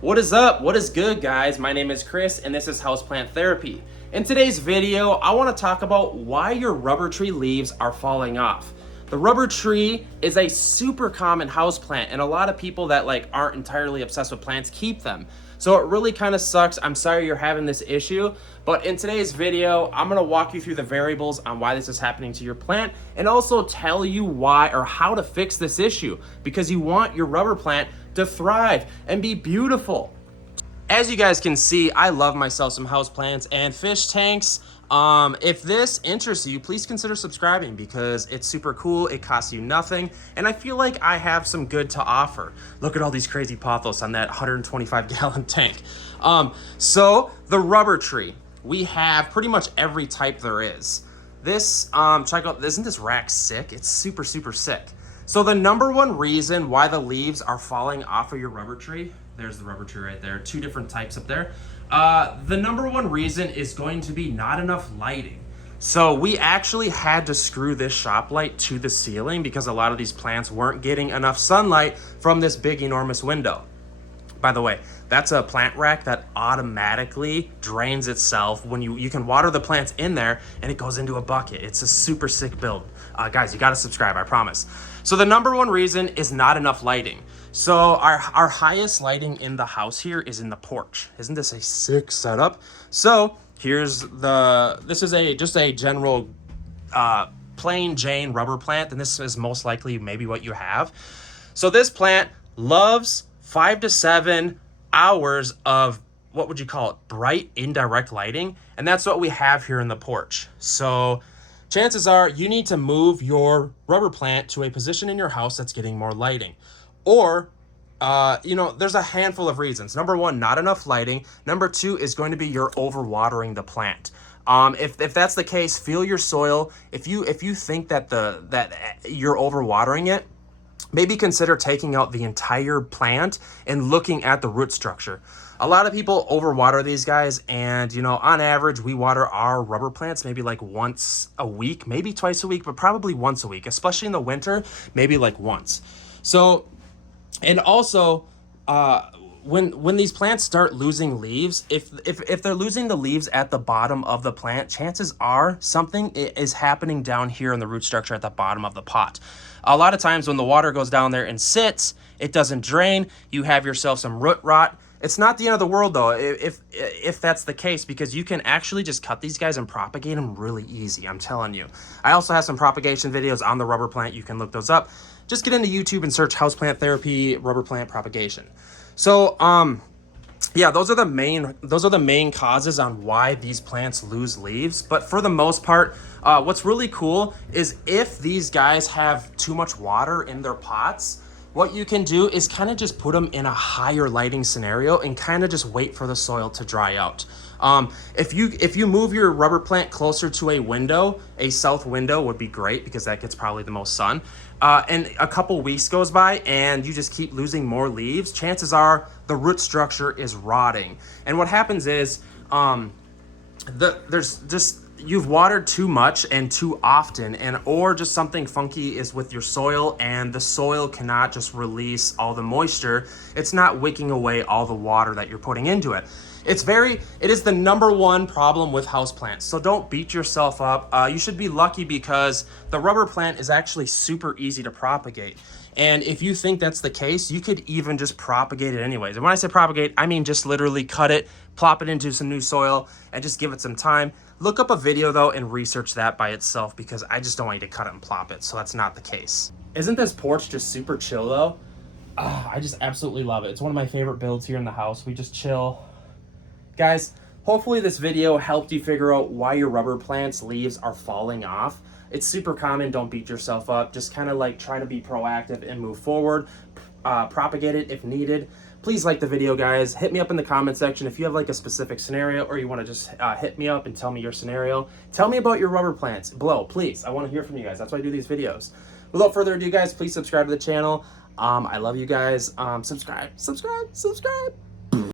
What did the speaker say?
What is up? What is good, guys? My name is Chris and this is Houseplant Therapy. In today's video, I want to talk about why your rubber tree leaves are falling off. The rubber tree is a super common houseplant, and a lot of people that aren't entirely obsessed with plants keep them. So it really kind of sucks. I'm sorry you're having this issue, but in today's video, I'm gonna walk you through the variables on why this is happening to your plant and also tell you why or how to fix this issue, because you want your rubber plant to thrive and be beautiful. As you guys can see, I love myself some houseplants and fish tanks. If this interests you, please consider subscribing because it's super cool, it costs you nothing, and I feel like I have some good to offer. Look at all these crazy pothos on that 125-gallon tank. So the rubber tree, we have pretty much every type there is. This, check out, isn't this rack sick? It's super, super sick. So the number one reason why the leaves are falling off of your rubber tree, there's the rubber tree right there, two different types up there. The number one reason is going to be not enough lighting. So we actually had to screw this shop light to the ceiling because a lot of these plants weren't getting enough sunlight from this big, enormous window. By the way, that's a plant rack that automatically drains itself when you can water the plants in there and it goes into a bucket. It's a super sick build. Guys, you gotta subscribe, I promise. So the number one reason is not enough lighting. So our highest lighting in the house here is in the porch. Isn't this a sick setup? So here's this is just a general plain Jane rubber plant, and this is most likely maybe what you have. So this plant loves 5 to 7 hours of, what would you call it, bright indirect lighting, and that's what we have here in the porch. So chances are you need to move your rubber plant to a position in your house that's getting more lighting. Or, there's a handful of reasons. Number one, not enough lighting. Number two is going to be you're overwatering the plant. If that's the case, feel your soil. If you think that you're overwatering it, maybe consider taking out the entire plant and looking at the root structure. A lot of people overwater these guys, and on average we water our rubber plants maybe like once a week, maybe twice a week, but probably once a week, especially in the winter, maybe like once. So, and also when these plants start losing leaves, if they're losing the leaves at the bottom of the plant, chances are something is happening down here in the root structure at the bottom of the pot. A lot of times when the water goes down there and sits, it doesn't drain. You have yourself some root rot. It's not the end of the world though, if that's the case, because you can actually just cut these guys and propagate them really easy, I'm telling you. I also have some propagation videos on the rubber plant. You can look those up. Just get into YouTube and search houseplant therapy, rubber plant propagation. So, yeah, those are the main causes on why these plants lose leaves. But for the most part, what's really cool is if these guys have too much water in their pots, what you can do is kind of just put them in a higher lighting scenario and kind of just wait for the soil to dry out. If you move your rubber plant closer to a window, a south window would be great because that gets probably the most sun. And a couple weeks goes by and you just keep losing more leaves, chances are the root structure is rotting. And what happens is you've watered too much and too often, or just something funky is with your soil and the soil cannot just release all the moisture. It's not wicking away all the water that you're putting into it. It is the number one problem with houseplants. So don't beat yourself up. You should be lucky because the rubber plant is actually super easy to propagate. And if you think that's the case, you could even just propagate it anyways. And when I say propagate, I mean just literally cut it, plop it into some new soil, and just give it some time. Look up a video though and research that by itself because I just don't want you to cut it and plop it, so that's not the case. Isn't this porch just super chill though? I just absolutely love it. It's one of my favorite builds here in the house. We just chill. Guys, hopefully this video helped you figure out why your rubber plant's leaves are falling off. It's super common, don't beat yourself up. Just kind of try to be proactive and move forward. Propagate it if needed. Please like the video, guys. Hit me up in the comment section if you have a specific scenario or you want to just hit me up and tell me your scenario. Tell me about your rubber plants below, please. I want to hear from you guys. That's why I do these videos. Without further ado, guys, please subscribe to the channel. I love you guys. Subscribe.